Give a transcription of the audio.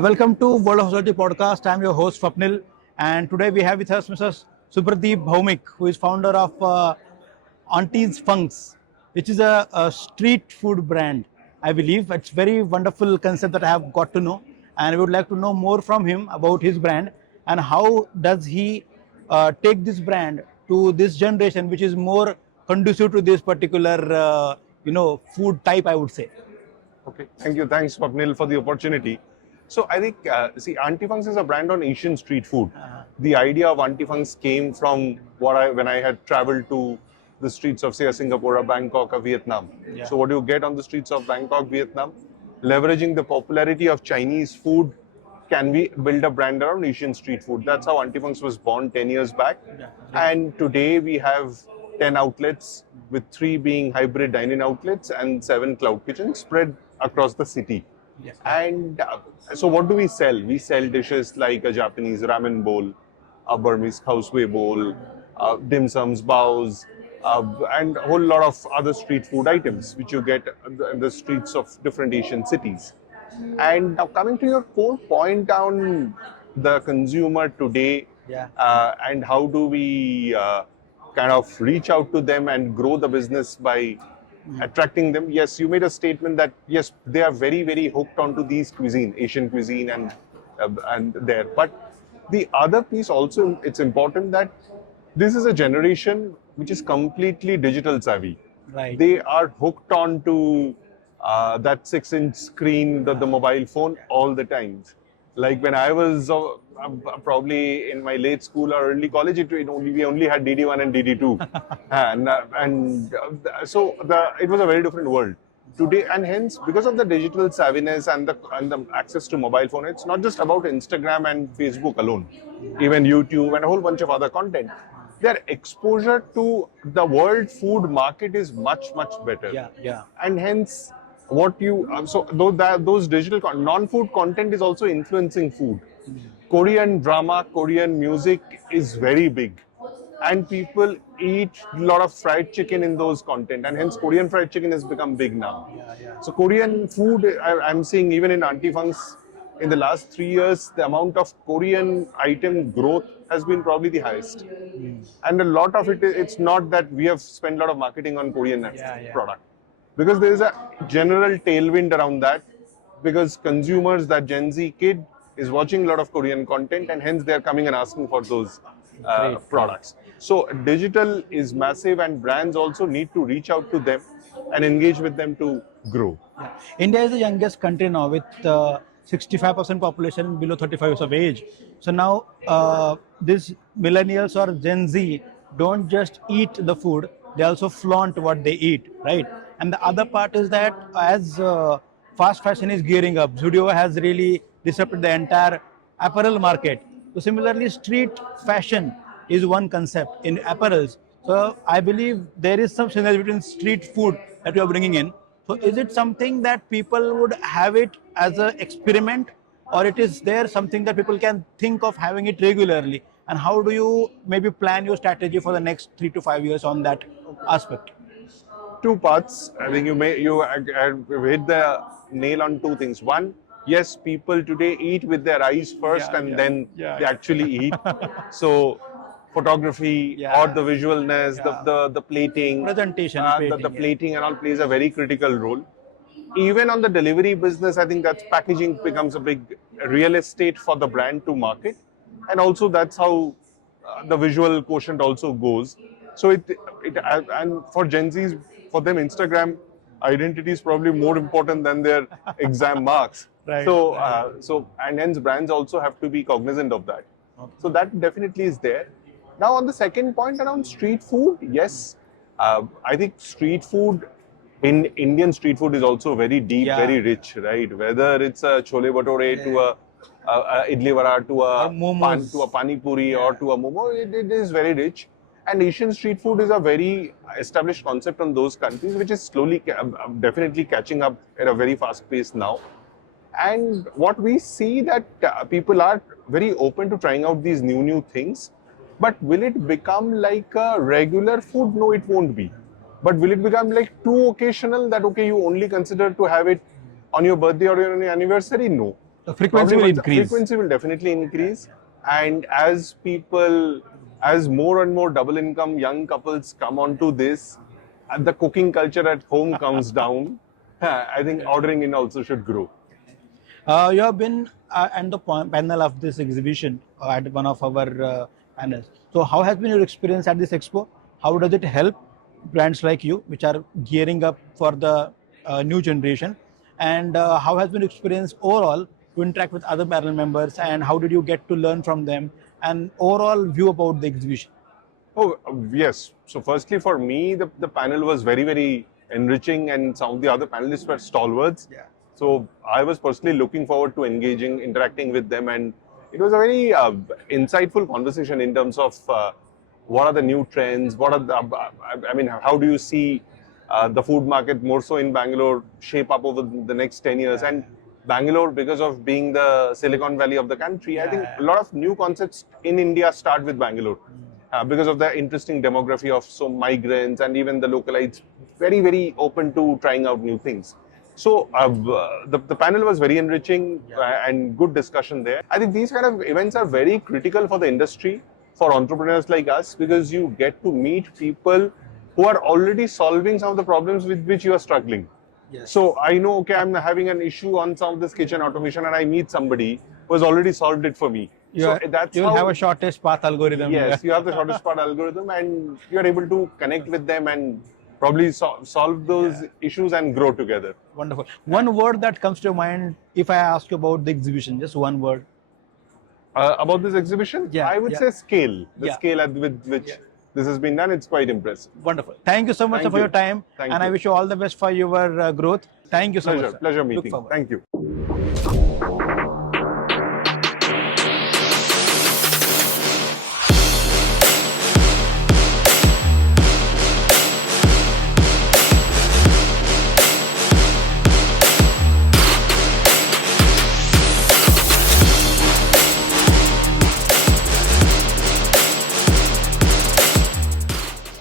Welcome to WOH Podcast. I'm your host Swapnil, and today we have with us Mr. Subhradeep Bhowmik, who is founder of Auntie Fung, which is a street food brand. I believe it's very wonderful concept that I have got to know, and I would like to know more from him about his brand and how does he take this brand to this generation, which is more conducive to this particular food type, I would say. Okay, thank you. Thanks, Swapnil, for the opportunity. So I think, Auntie Fung's is a brand on Asian street food. The idea of Auntie Fung's came from when I had traveled to the streets of, say, Singapore, or Bangkok, or Vietnam. Yeah. So what do you get on the streets of Bangkok, Vietnam? Leveraging the popularity of Chinese food, can we build a brand around Asian street food? That's how Auntie Fung's was born 10 years back. Yeah. And today we have 10 outlets, with 3 being hybrid dine-in outlets and 7 cloud kitchens spread across the city. Yes. And so what do we sell? We sell dishes like a Japanese ramen bowl, a Burmese houseway bowl, dim sums, baos, and a whole lot of other street food items which you get in the streets of different Asian cities. And now coming to your core point on the consumer today, and how do we kind of reach out to them and grow the business by attracting them. Yes, you made a statement that yes, they are very, very hooked onto these cuisine, Asian cuisine and there. But the other piece also, it's important that this is a generation which is completely digital savvy. Right. They are hooked onto that 6-inch screen, the mobile phone all the time. Like when I was probably in my late school or early college, we only had DD1 and DD2, so it was a very different world. Today, and hence because of the digital savviness and the access to mobile phone, it's not just about Instagram and Facebook alone, even YouTube and a whole bunch of other content. Their exposure to the world food market is much better. Yeah. And hence, those digital non-food content is also influencing food. Korean drama, Korean music is very big, and people eat a lot of fried chicken in those content, and hence Korean fried chicken has become big now. So Korean food, I'm seeing even in Auntie Fung's, in the last 3 years, the amount of Korean item growth has been probably the highest. And a lot of it's not that we have spent a lot of marketing on Korean product. Because there is a general tailwind around that, because consumers, that Gen Z kid, is watching a lot of Korean content, and hence they are coming and asking for those products. So digital is massive, and brands also need to reach out to them and engage with them to grow. Yeah. India is the youngest country now with 65% population below 35 years of age. So now these millennials or Gen Z don't just eat the food, they also flaunt what they eat, right? And the other part is that as fast fashion is gearing up, Zudio has really disrupted the entire apparel market. So similarly, street fashion is one concept in apparels. So I believe there is some synergy between street food that you are bringing in. So is it something that people would have it as an experiment, or it is there something that people can think of having it regularly? And how do you maybe plan your strategy for the next 3 to 5 years on that aspect? 2 parts. I think you hit the nail on 2 things. One, yes, people today eat with their eyes first, then they actually eat. So photography or the visualness, the plating, presentation, the plating and all plays a very critical role. Even on the delivery business, I think that's packaging becomes a big real estate for the brand to market, and also that's how the visual quotient also goes. So and for Gen Zs, for them, Instagram identity is probably more important than their exam marks. Right. So and hence brands also have to be cognizant of that. Okay. So that definitely is there. Now on the second point around street food, yes, I think street food, in Indian street food is also very deep, very rich, right? Whether it's a chole bhature to a idli vada to a pani puri or to a momo, it is very rich. And Asian street food is a very established concept in those countries, which is slowly, definitely catching up at a very fast pace now. And what we see that people are very open to trying out these new things. But will it become like a regular food? No, it won't be. But will it become like too occasional that, okay, you only consider to have it on your birthday or on your anniversary? No. The frequency will increase. Frequency will definitely increase, and as more and more double income young couples come onto this, and the cooking culture at home comes down, I think ordering in also should grow. You have been at the panel of this exhibition at one of our panels. So how has been your experience at this expo? How does it help brands like you, which are gearing up for the new generation? And how has been your experience overall to interact with other panel members? And how did you get to learn from them? And overall view about the exhibition? Oh, yes. So firstly, for me, the panel was very, very enriching, and some of the other panelists were stalwarts. Yeah. So I was personally looking forward to interacting with them, and it was a very insightful conversation in terms of what are the new trends, how do you see the food market more so in Bangalore shape up over the next 10 years? And Bangalore, because of being the Silicon Valley of the country, I think a lot of new concepts in India start with Bangalore. Because of the interesting demography of some migrants and even the localites, very, very open to trying out new things. So the panel was very enriching and good discussion there. I think these kind of events are very critical for the industry, for entrepreneurs like us, because you get to meet people who are already solving some of the problems with which you are struggling. Yes. So I know, okay, I'm having an issue on some of this kitchen automation, and I meet somebody who has already solved it for me. You'll have a shortest path algorithm. Yes, you have the shortest path algorithm, and you're able to connect with them and probably solve those issues and grow together. Wonderful. One word that comes to your mind if I ask you about the exhibition, just one word. About this exhibition, I would say scale. The scale with which this has been done, it's quite impressive. Wonderful. Thank you so much for your time. I wish you all the best for your growth. Thank you so much. Pleasure meeting. Thank you.